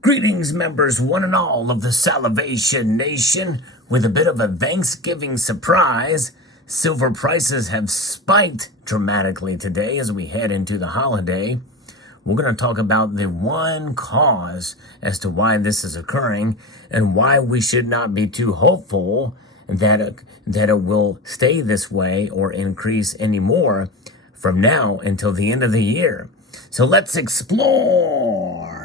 Greetings, members, one and all of the Salivation Nation. With a bit of a Thanksgiving surprise, silver prices have spiked dramatically today as we head into the holiday. We're going to talk about the one cause as to why this is occurring and why we should not be too hopeful that it will stay this way or increase anymore from now until the end of the year. So let's explore.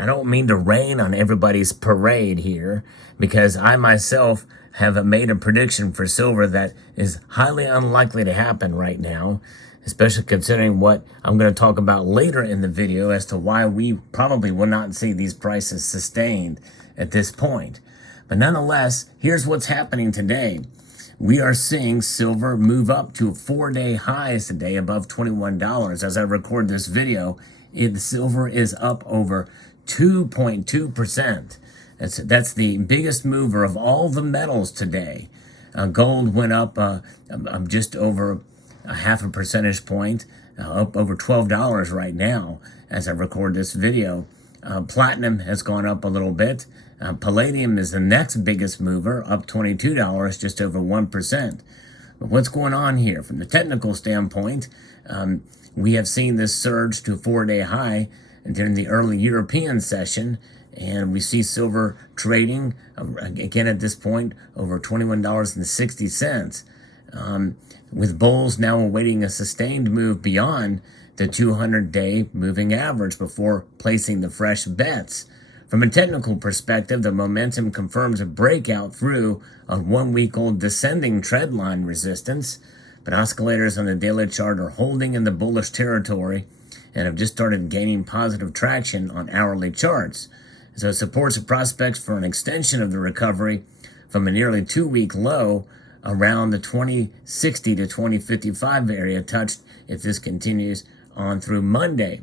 I don't mean to rain on everybody's parade here, because I myself have made a prediction for silver that is highly unlikely to happen right now, especially considering what I'm going to talk about later in the video as to why we probably will not see these prices sustained at this point. But nonetheless, here's what's happening today. We are seeing silver move up to 4-day highs today above $21. As I record this video, silver is up over 2.2%. That's the biggest mover of all the metals today. Gold went up just over a half a percentage point, up over $12 right now as I record this video. Platinum has gone up a little bit. Palladium is the next biggest mover, up $22, just over 1%. But what's going on here? From the technical standpoint, we have seen this surge to a 4-day high during the early European session, and we see silver trading, again at this point, over $21.60, with bulls now awaiting a sustained move beyond the 200-day moving average before placing the fresh bets. From a technical perspective, the momentum confirms a breakout through a 1-week-old descending trendline resistance, but oscillators on the daily chart are holding in the bullish territory and have just started gaining positive traction on hourly charts. So it supports the prospects for an extension of the recovery from a nearly 2-week low around the 2060 to 2055 area touched if this continues on through Monday.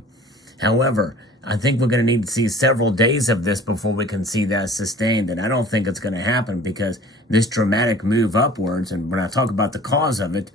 However, I think we're going to need to see several days of this before we can see that sustained, and I don't think it's going to happen because this dramatic move upwards, and when I talk about the cause of it,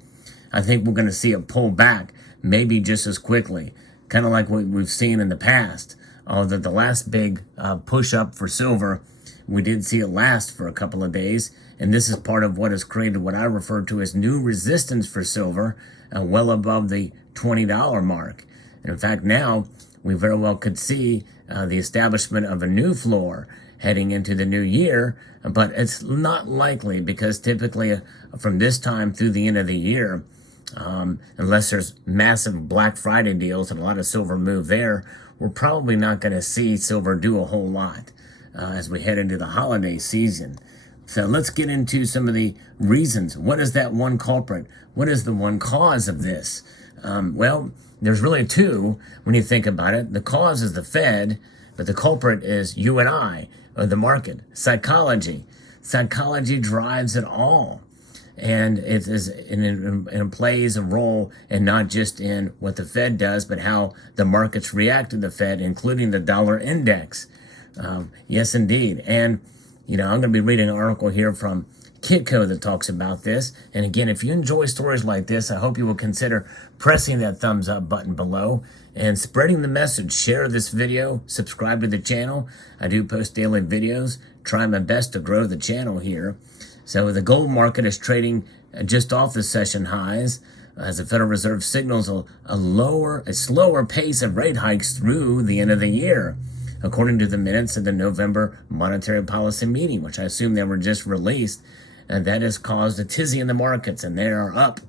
I think we're going to see it pull back maybe just as quickly, kind of like what we've seen in the past. Although the last big push up for silver, we did see it last for a couple of days, and this is part of what has created what I refer to as new resistance for silver, well above the $20 mark. And in fact, now we very well could see the establishment of a new floor heading into the new year, but it's not likely because typically from this time through the end of the year, unless there's massive Black Friday deals and a lot of silver move there, we're probably not going to see silver do a whole lot as we head into the holiday season. So let's get into some of the reasons. What is that one culprit? What is the one cause of this? Well, there's really two when you think about it. The cause is the Fed, but the culprit is you and I, or the market. Psychology. Psychology drives it all. And it plays a role in not just in what the Fed does, but how the markets react to the Fed, including the dollar index. Yes, indeed. And, I'm going to be reading an article here from Kitco that talks about this. And again, if you enjoy stories like this, I hope you will consider pressing that thumbs up button below and spreading the message. Share this video, subscribe to the channel. I do post daily videos, try my best to grow the channel here. So the gold market is trading just off the session highs as the Federal Reserve signals a slower pace of rate hikes through the end of the year, according to the minutes of the November monetary policy meeting, which I assume they were just released. And that has caused a tizzy in the markets, and they are up.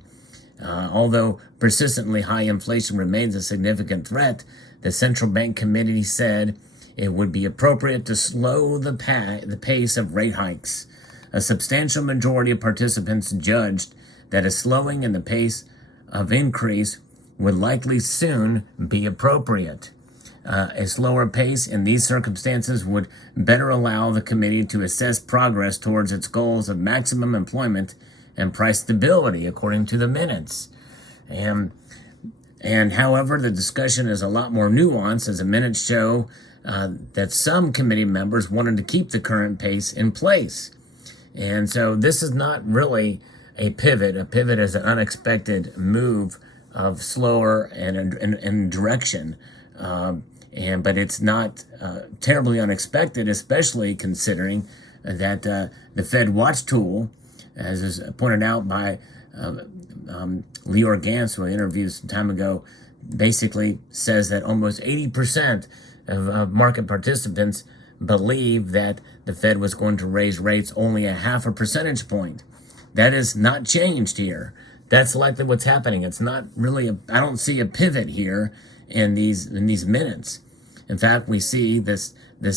Although persistently high inflation remains a significant threat, the central bank committee said it would be appropriate to slow the pace of rate hikes. A substantial majority of participants judged that a slowing in the pace of increase would likely soon be appropriate. A slower pace in these circumstances would better allow the committee to assess progress towards its goals of maximum employment and price stability, according to the minutes. And however, the discussion is a lot more nuanced, as the minutes show that some committee members wanted to keep the current pace in place. And so this is not really a pivot. A pivot is an unexpected move of slower and direction. But it's not terribly unexpected, especially considering that the Fed Watch tool, as is pointed out by Leor Gantz, who I interviewed some time ago, basically says that almost 80% of market participants believe that the Fed was going to raise rates only a half a percentage point. That is not changed here. That's likely what's happening. It's not really I don't see a pivot here in these minutes. In fact, we see this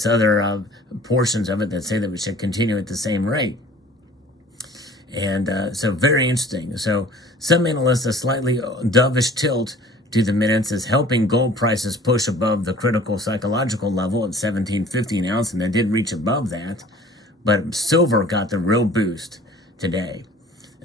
other portions of it that say that we should continue at the same rate. And so very interesting. So some analysts, a slightly dovish tilt to the minutes is helping gold prices push above the critical psychological level at $17.50 an ounce, and they did reach above that. But silver got the real boost today.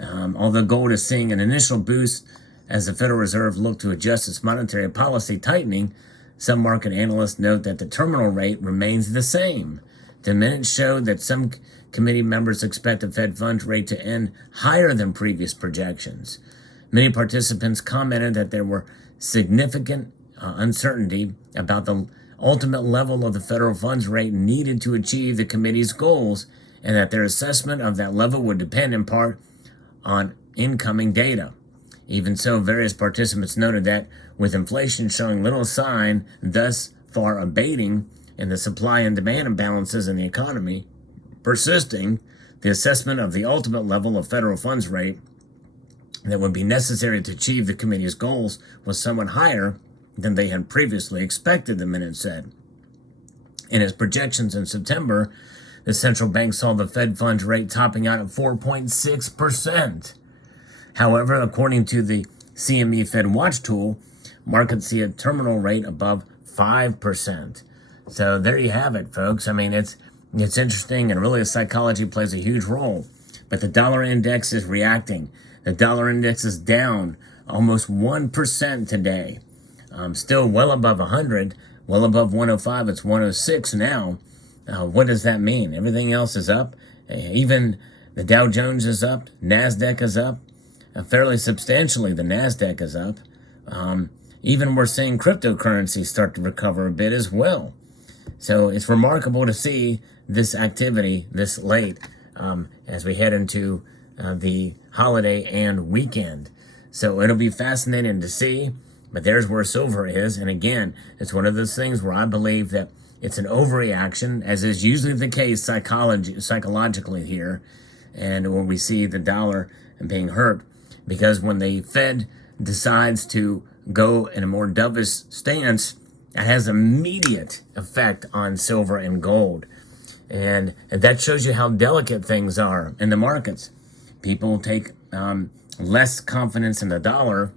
Although gold is seeing an initial boost as the Federal Reserve looked to adjust its monetary policy tightening, some market analysts note that the terminal rate remains the same. The minutes showed that some committee members expect the Fed funds rate to end higher than previous projections. Many participants commented that there were significant uncertainty about the ultimate level of the federal funds rate needed to achieve the committee's goals, and that their assessment of that level would depend in part on incoming data. Even so, various participants noted that with inflation showing little sign thus far abating and the supply and demand imbalances in the economy persisting, the assessment of the ultimate level of federal funds rate that would be necessary to achieve the committee's goals was somewhat higher than they had previously expected, the minute said. In its projections in September, the central bank saw the Fed funds rate topping out at 4.6%. However, according to the CME Fed Watch tool, markets see a terminal rate above 5%. So there you have it, folks. I mean, it's interesting, and really psychology plays a huge role. But the dollar index is reacting. The dollar index is down almost 1% today. Still well above 100, well above 105. It's 106 now. What does that mean? Everything else is up. Even the Dow Jones is up. NASDAQ is up. Fairly substantially, the NASDAQ is up. Even we're seeing cryptocurrency start to recover a bit as well. So it's remarkable to see this activity this late as we head into the holiday and weekend. So it'll be fascinating to see, but there's where silver is. And again, it's one of those things where I believe that it's an overreaction, as is usually the case psychologically here, and when we see the dollar being hurt. Because when the Fed decides to go in a more dovish stance, it has immediate effect on silver and gold. And that shows you how delicate things are in the markets. People take less confidence in the dollar,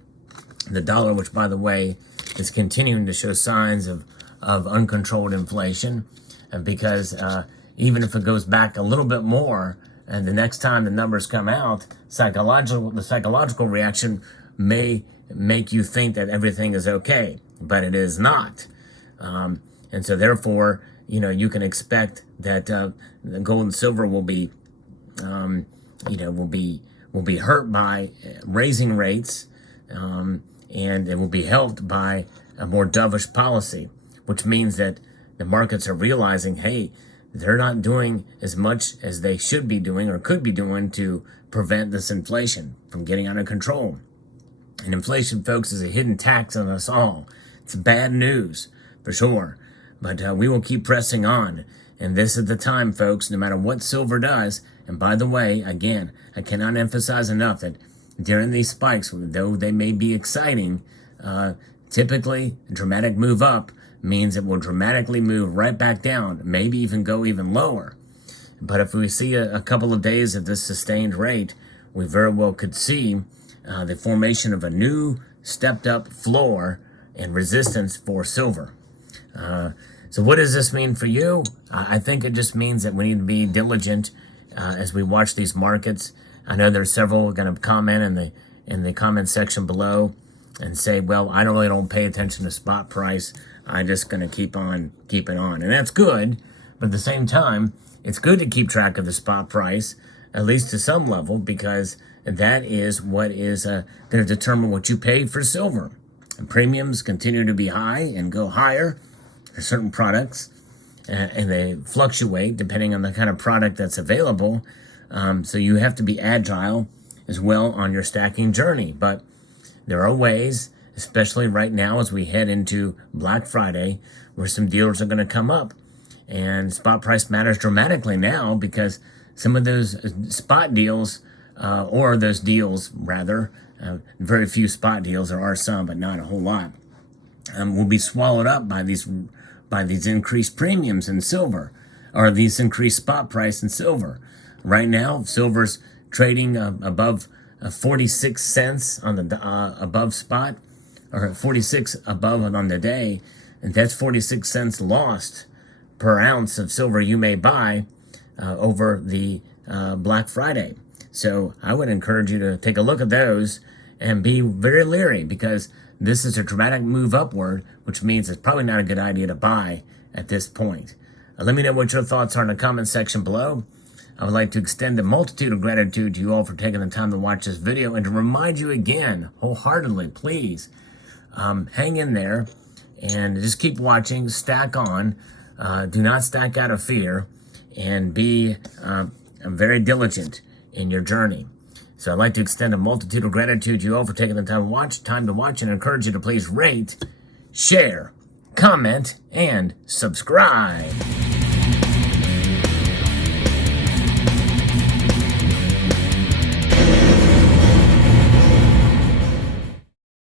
which, by the way, is continuing to show signs of uncontrolled inflation, because even if it goes back a little bit more, and the next time the numbers come out, the psychological reaction may make you think that everything is okay, but it is not. And so therefore, you can expect that the gold and silver will be hurt by raising rates, and it will be helped by a more dovish policy, which means that the markets are realizing, hey, they're not doing as much as they should be doing or could be doing to prevent this inflation from getting out of control. And inflation, folks, is a hidden tax on us all. It's bad news, for sure. But we will keep pressing on. And this is the time, folks, no matter what silver does. And by the way, again, I cannot emphasize enough that during these spikes, though they may be exciting, typically a dramatic move up means it will dramatically move right back down, maybe even go even lower. But if we see a couple of days of this sustained rate, we very well could see the formation of a new stepped up floor and resistance for silver. So what does this mean for you? I think it just means that we need to be diligent as we watch these markets. I know there's several going to comment in the comment section below and say, well, I really don't pay attention to spot price. I'm just going to keep on keeping on. And that's good. But at the same time, it's good to keep track of the spot price at least to some level, because that is what is going to determine what you pay for silver. And premiums continue to be high and go higher for certain products, and they fluctuate depending on the kind of product that's available. So you have to be agile as well on your stacking journey. But there are ways, especially right now as we head into Black Friday, where some deals are going to come up. And spot price matters dramatically now, because some of those spot deals, or those deals rather, very few spot deals, there are some, but not a whole lot, will be swallowed up by these increased premiums in silver, or these increased spot price in silver. Right now, silver's trading above 46 cents on the above spot, or 46 above on the day, and that's 46 cents lost per ounce of silver you may buy over the Black Friday. So I would encourage you to take a look at those and be very leery, because this is a dramatic move upward, which means it's probably not a good idea to buy at this point. Let me know what your thoughts are in the comment section below. I would like to extend a multitude of gratitude to you all for taking the time to watch this video, and to remind you again, wholeheartedly, please, hang in there and just keep watching, stack on, do not stack out of fear, and be very diligent in your journey. So I'd like to extend a multitude of gratitude to you all for taking the time to watch, and encourage you to please rate, share, comment, and subscribe.